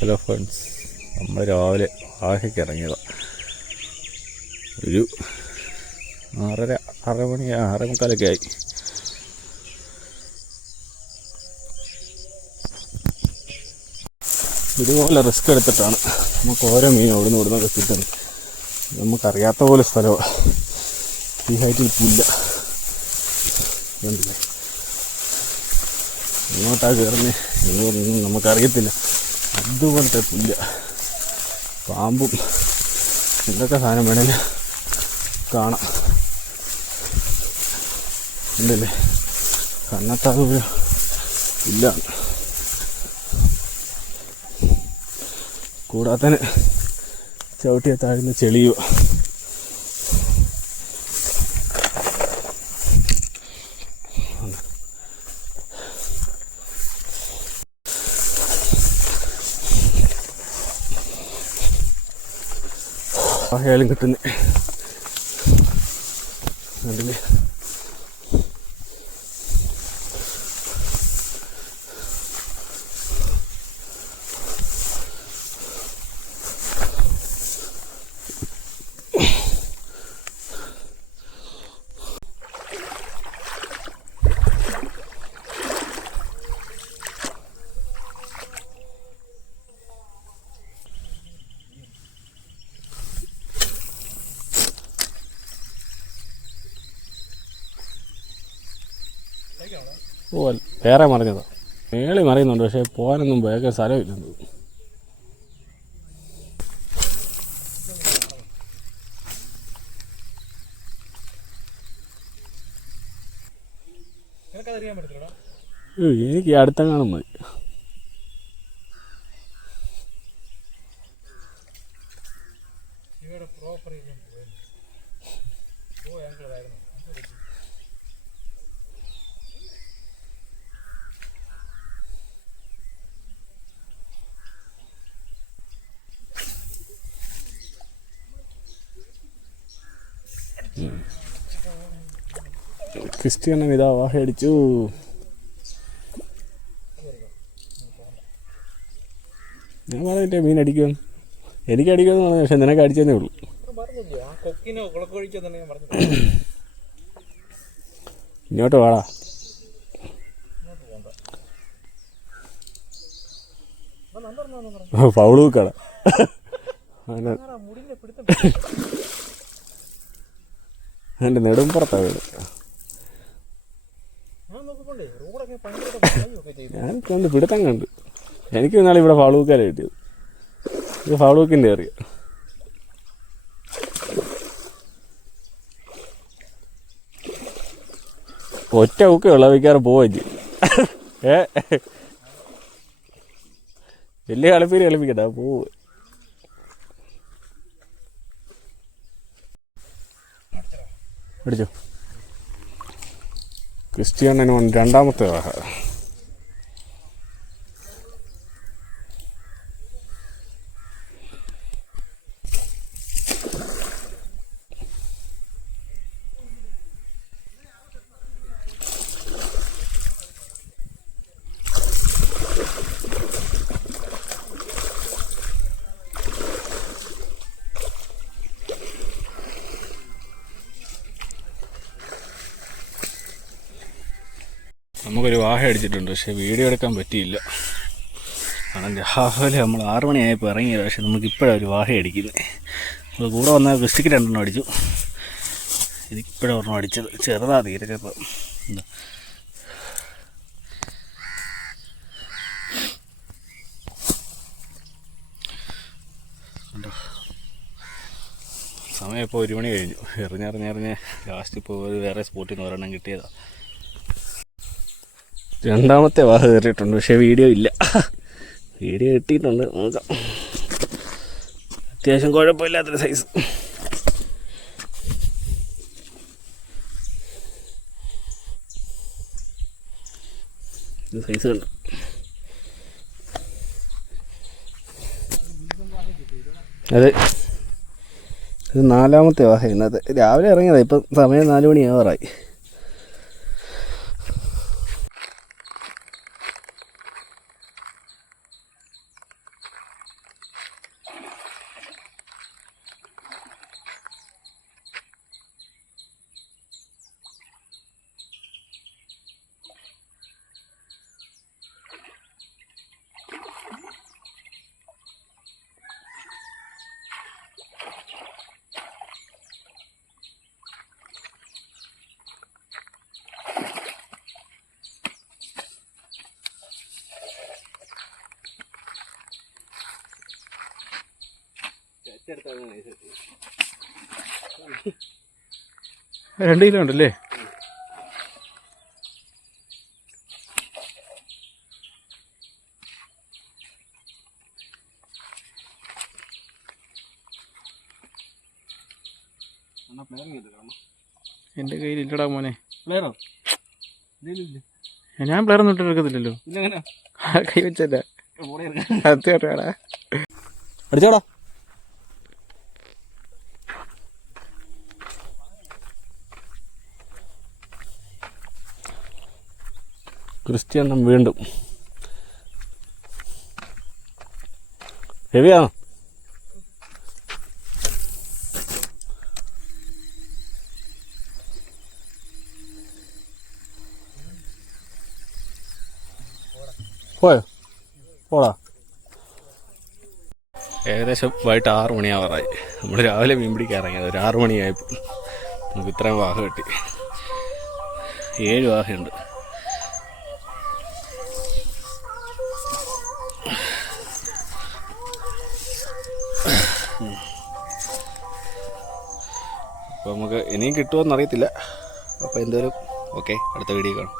Hello friends നമ്മൾ രാവിലെ വാഹയ്ക്ക് ഇറങ്ങിയതാണ് ഒരു ആറര ആറര മണി ആറേ മുക്കാലൊക്കെ ആയി. ഇതുപോലെ റിസ്ക് എടുത്തിട്ടാണ് നമുക്ക് ഓരോ മീൻ അവിടുന്ന് ഇവിടുന്നൊക്കെ കിട്ടുന്നത്. നമുക്കറിയാത്ത പോലെ സ്ഥലമാണ് ഈ ഹൈറ്റിൽ പുല്ല കണ്ടില്ലേ? എങ്ങോട്ടാ കയറുന്നേ എങ്ങോട്ടൊന്നും നമുക്കറിയത്തില്ല. അതുപോലത്തെ പുല്ല പാമ്പും എന്തൊക്കെ സാധനം വേണേലും കാണാം. ഉണ്ടല്ലേ? കണ്ണത്താകെ ഒരു പുല്ലാണ് കൂടാത്തന് ചവിട്ടിയ താഴ്ന്ന് ചെളിയുക. ആയാലും കിട്ടുന്നത് കണ്ടില്ലേ ഓ വേറെ മറിഞ്ഞതാ. മേളി മറിയുന്നുണ്ട് പക്ഷേ പോകാനൊന്നും വേഗം സ്ഥലമില്ലെന്ന് എനിക്ക് അടുത്തെങ്ങാനും മതി. ക്രിസ്ത്യാനും ഇതാ വാഹയടിച്ചു. ഞാൻ പറഞ്ഞിട്ടേ മീൻ അടിക്കും. എനിക്ക് അടിക്കുമെന്ന് പറഞ്ഞു പക്ഷെ നിനക്ക് അടിച്ചതേ ഉള്ളൂ. ഇങ്ങോട്ട് വാടാ. ഫൗളൂക്കട കട അവന്റെ നെടും പുറത്താ എന്റെ വീട്. ഞാൻ കണ്ട് പിടുത്തം കണ്ട്. എനിക്ക് ഇന്നാളെ ഇവിടെ ഫാളൂക്കാല കിട്ടിയത്. ഇത് ഫാളൂക്കിന്റെ അറിയാം ഒറ്റ ഊക്ക വിളവിക്കാറ് പോവുകയും ഏ? വലിയ കളിപ്പീര് കളിപ്പിക്കട്ടെ പോവ് അടിച്ചോ ക്രിസ്ത്യാനോ രണ്ടാമത്തെ നമുക്കൊരു വാഹ അടിച്ചിട്ടുണ്ട് പക്ഷേ വീഡിയോ എടുക്കാൻ പറ്റിയില്ല. കാരണം രാവിലെ നമ്മൾ ആറു മണിയായപ്പോൾ ഇറങ്ങിയത് പക്ഷേ നമുക്ക് ഇപ്പോഴാണ് ഒരു വാഹ അടിക്കുന്നത് നമ്മൾ കൂടെ വന്ന ക്രിസ്റ്റിക്ക് രണ്ടെണ്ണം അടിച്ചു. ഇതിപ്പോഴും ഒരെണ്ണം അടിച്ചത്. ചെറുതാ തീരെ ഇപ്പം. എന്താ സമയം ഇപ്പോൾ ഒരു മണി കഴിഞ്ഞു. എറിഞ്ഞെറിഞ്ഞെറിഞ്ഞ് ലാസ്റ്റ് ഇപ്പോൾ വേറെ സ്പോട്ടിൽ നിന്ന് ഒരെണ്ണം കിട്ടിയതാണ് രണ്ടാമത്തെ വാഹ കയറിയിട്ടുണ്ട് പക്ഷേ വീഡിയോ ഇല്ല. വീഡിയോ കിട്ടിയിട്ടുണ്ട് നോക്കാം. അത്യാവശ്യം കുഴപ്പമില്ലാത്തൊരു സൈസ് സൈസ് കണ്ടു? അതെ. ഇത് നാലാമത്തെ വാഹ ഇന്നത്തെ രാവിലെ ഇറങ്ങിയതാണ് ഇപ്പം സമയം നാല് മണിയാവാറായി രണ്ട് കിലോ ഉണ്ടല്ലേ? എന്റെ കയ്യിൽ ഇല്ലടാ മോനെ. ഞാൻ പ്ലെയർ ഒന്നും ഇട്ടെടുക്കത്തില്ലല്ലോ കൈ വെച്ചല്ലേ. അടിച്ചോടാ. ക്രിസ്ത്യാനം വീണ്ടും. ഹെവിയാണോ പോയോ? പോടാ. ഏകദേശം വൈകിട്ട് ആറു മണിയാവാറായി. നമ്മൾ രാവിലെ മീൻ പിടിക്കാൻ ഇറങ്ങിയത്. ഒരു ആറു മണിയായപ്പോൾ നമുക്ക് ഇത്രയും വാഹ കിട്ടി. ഏഴ് വാഹയുണ്ട്. അപ്പോൾ നമുക്ക് ഇനിയും കിട്ടുമോ എന്നറിയത്തില്ല അപ്പോൾ എന്തായാലും ഓക്കെ അടുത്ത വീഡിയോ കാണാം.